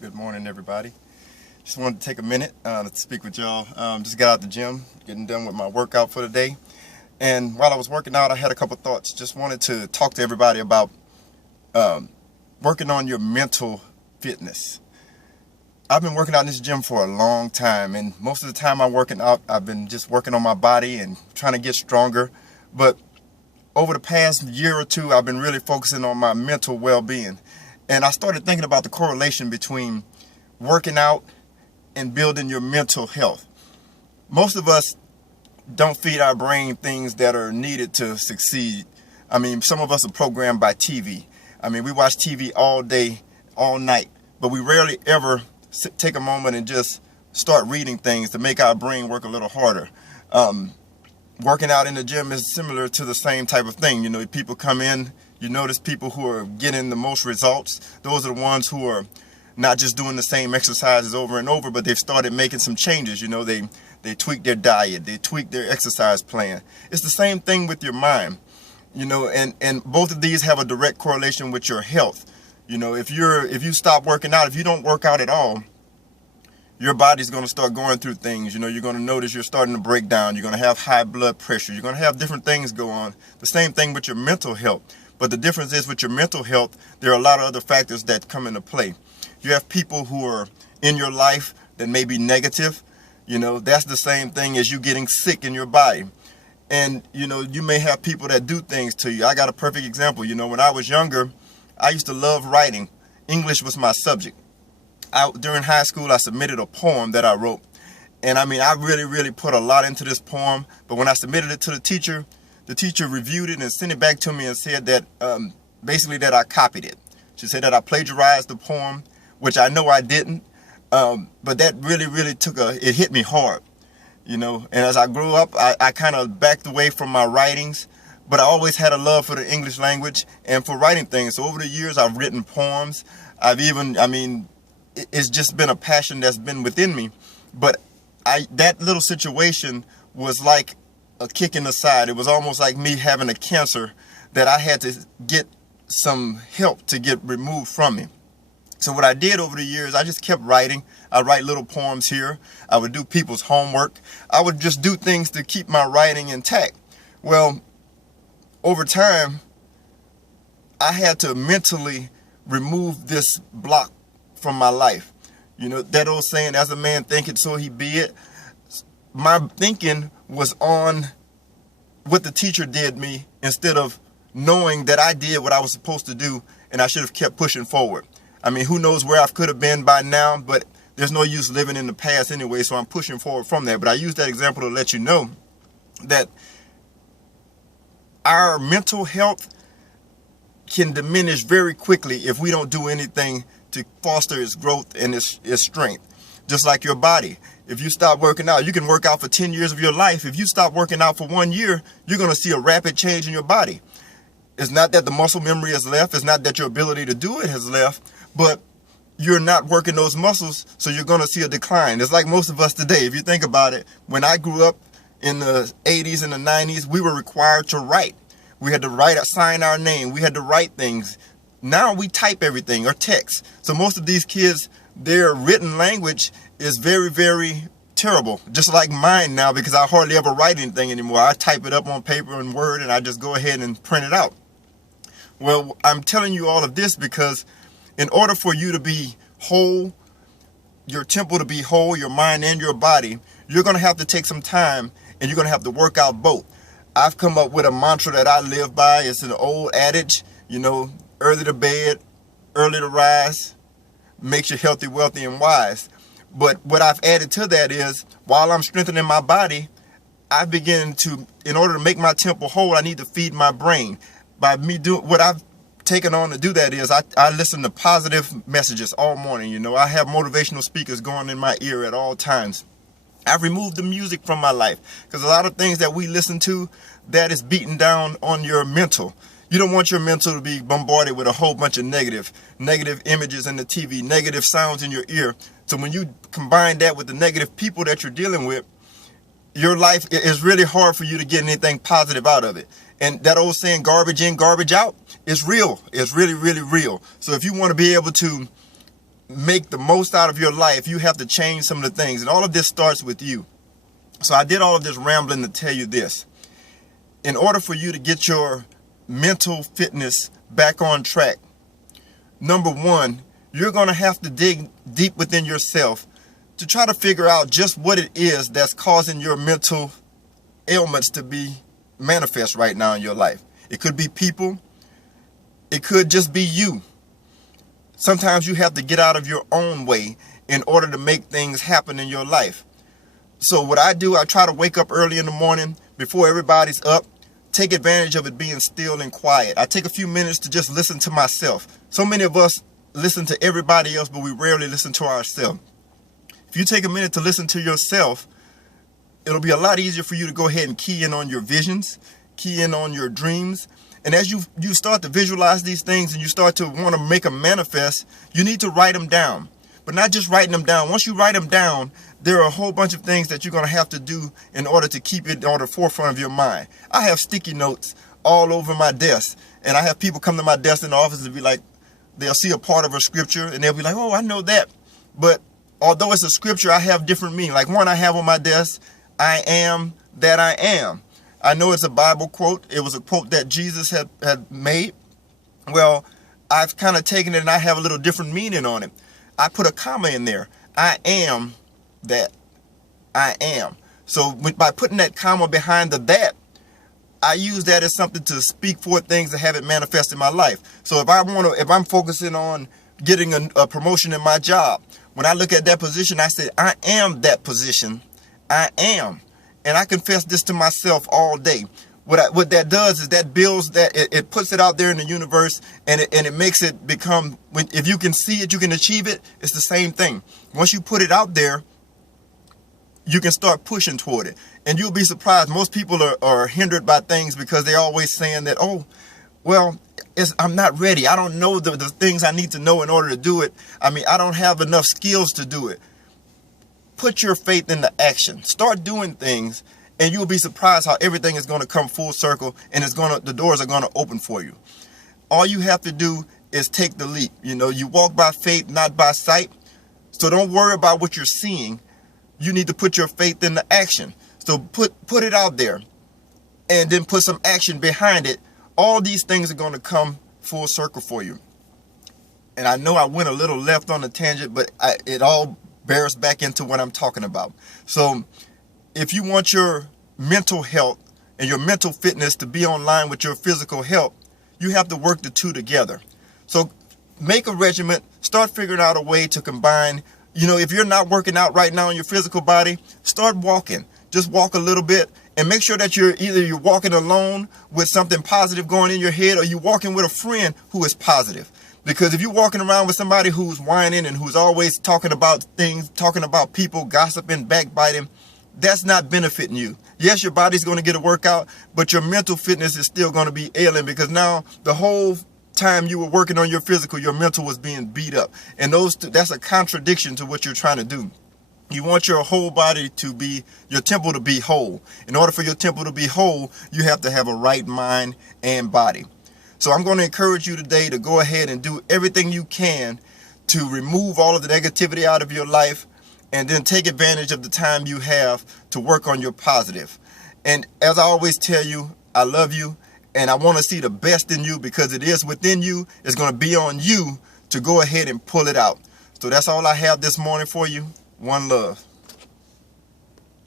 Good morning, everybody. Just wanted to take a minute to speak with y'all. Just got out the gym, getting done with my workout for the day. And while I was working out, I had a couple thoughts. Just wanted to talk to everybody about working on your mental fitness. I've been working out in this gym for a long time, and most of the time I'm working out, I've been just working on my body and trying to get stronger. But over the past year or two, I've been really focusing on my mental well-being. And I started thinking about the correlation between working out and building your mental health. Most of us don't feed our brain things that are needed to succeed. I mean, some of us are programmed by TV. I mean, we watch TV all day, all night, but we rarely ever take a moment and just start reading things to make our brain work a little harder. Working out in the gym is similar to the same type of thing. You know, people come in, you notice people who are getting the most results. Those are the ones who are not just doing the same exercises over and over, but they've started making some changes. You know, they tweak their diet, they tweak their exercise plan. It's the same thing with your mind. You know, and both of these have a direct correlation with your health. You know, if you stop working out, if you don't work out at all, your body's going to start going through things. You know, you're going to notice you're starting to break down. You're going to have high blood pressure. You're going to have different things go on. The same thing with your mental health. But the difference is with your mental health, there are a lot of other factors that come into play. You have people who are in your life that may be negative. You know, that's the same thing as you getting sick in your body. And, you know, you may have people that do things to you. I got a perfect example. You know, when I was younger, I used to love writing. English was my subject. During high school, I submitted a poem that I wrote. And I mean, I really put a lot into this poem. But when I submitted it to the teacher reviewed it and sent it back to me and said that basically that I copied it. She said that I plagiarized the poem, which I know I didn't. But that really it hit me hard. You know, and as I grew up, I kind of backed away from my writings. But I always had a love for the English language and for writing things. So over the years, I've written poems. It's just been a passion that's been within me. But that little situation was like a kick in the side. It was almost like me having a cancer that I had to get some help to get removed from me. So what I did over the years, I just kept writing. I write little poems here. I would do people's homework. I would just do things to keep my writing intact. Well, over time, I had to mentally remove this block from my life. You know, that old saying, as a man thinketh, so he be it. My thinking was on what the teacher did me instead of knowing that I did what I was supposed to do and I should have kept pushing forward. I mean, who knows where I could have been by now, but there's no use living in the past anyway, so I'm pushing forward from that. But I use that example to let you know that our mental health can diminish very quickly if we don't do anything to foster its growth and its strength. Just like your body. If you stop working out, you can work out for 10 years of your life. If you stop working out for 1 year, you're going to see a rapid change in your body. It's not that the muscle memory has left. It's not that your ability to do it has left, but you're not working those muscles, so you're going to see a decline. It's like most of us today. If you think about it, when I grew up in the 80s and the 90s, we were required to write. We had to sign our name. We had to write things. Now we type everything or text. So most of these kids, their written language is very terrible. Just like mine now, because I hardly ever write anything anymore. I type it up on paper and Word and I just go ahead and print it out. Well, I'm telling you all of this because in order for you to be whole, your temple to be whole, your mind and your body, you're going to have to take some time and you're going to have to work out both. I've come up with a mantra that I live by. It's an old adage, you know, early to bed, early to rise, makes you healthy, wealthy, and wise. But what I've added to that is, while I'm strengthening my body, I begin to, in order to make my temple whole, I need to feed my brain. By me doing what I've taken on to do that is I listen to positive messages all morning. You know, I have motivational speakers going in my ear at all times. I've removed the music from my life because a lot of things that we listen to, that is beating down on your mental. You don't want your mental to be bombarded with a whole bunch of negative images in the TV, negative sounds in your ear. So when you combine that with the negative people that you're dealing with, your life is really hard for you to get anything positive out of it. And that old saying, garbage in, garbage out, is real. It's really real. So if you want to be able to make the most out of your life, you have to change some of the things. And all of this starts with you. So I did all of this rambling to tell you this. In order for you to get your mental fitness back on track, number one, you're going to have to dig deep within yourself to try to figure out just what it is that's causing your mental ailments to be manifest right now in your life. It could be people. It could just be you. Sometimes you have to get out of your own way in order to make things happen in your life. So what I do, I try to wake up early in the morning before everybody's up, take advantage of it being still and quiet. I take a few minutes to just listen to myself. So many of us listen to everybody else, but we rarely listen to ourselves. If you take a minute to listen to yourself, it'll be a lot easier for you to go ahead and key in on your visions, key in on your dreams. And as you start to visualize these things and you start to want to make them manifest, you need to write them down. But not just writing them down. Once you write them down, there are a whole bunch of things that you're going to have to do in order to keep it on the forefront of your mind. I have sticky notes all over my desk. And I have people come to my desk in the office and be like, they'll see a part of a scripture and they'll be like, oh, I know that. But although it's a scripture, I have different meaning. Like one I have on my desk, I am that I am. I know it's a Bible quote. It was a quote that Jesus had made. Well, I've kind of taken it and I have a little different meaning on it. I put a comma in there. I am that I am. So by putting that comma behind the that, I use that as something to speak for things that haven't manifested in my life. So if I'm focusing on getting a promotion in my job, when I look at that position, I say, I am that position. I am. And I confess this to myself all day. What that does is that builds that, it puts it out there in the universe, and it makes it become, if you can see it, you can achieve it. It's the same thing. Once you put it out there, you can start pushing toward it. And you'll be surprised. Most people are hindered by things because they're always saying that, oh, well, I'm not ready. I don't know the things I need to know in order to do it. I mean, I don't have enough skills to do it. Put your faith into action. Start doing things, and you'll be surprised how everything is going to come full circle, and the doors are going to open for you. All you have to do is take the leap. You know, you walk by faith, not by sight. So don't worry about what you're seeing. You need to put your faith into action. So put it out there, and then put some action behind it. All these things are going to come full circle for you. And I know I went a little left on the tangent, but it all bears back into what I'm talking about. So if you want your mental health and your mental fitness to be on line with your physical health, you have to work the two together. So make a regimen, start figuring out a way to combine. You know, if you're not working out right now in your physical body, start walking. Just walk a little bit, and make sure that you're walking alone with something positive going in your head, or you're walking with a friend who is positive. Because if you're walking around with somebody who's whining and who's always talking about things, talking about people, gossiping, backbiting, that's not benefiting you. Yes, your body's going to get a workout, but your mental fitness is still going to be ailing, because now the whole time you were working on your physical, your mental was being beat up. And that's a contradiction to what you're trying to do. You want your whole body to be, your temple to be whole. In order for your temple to be whole, you have to have a right mind and body. So I'm going to encourage you today to go ahead and do everything you can to remove all of the negativity out of your life, and then take advantage of the time you have to work on your positive. And as I always tell you, I love you, and I want to see the best in you, because it is within you. It's going to be on you to go ahead and pull it out. So that's all I have this morning for you. One love.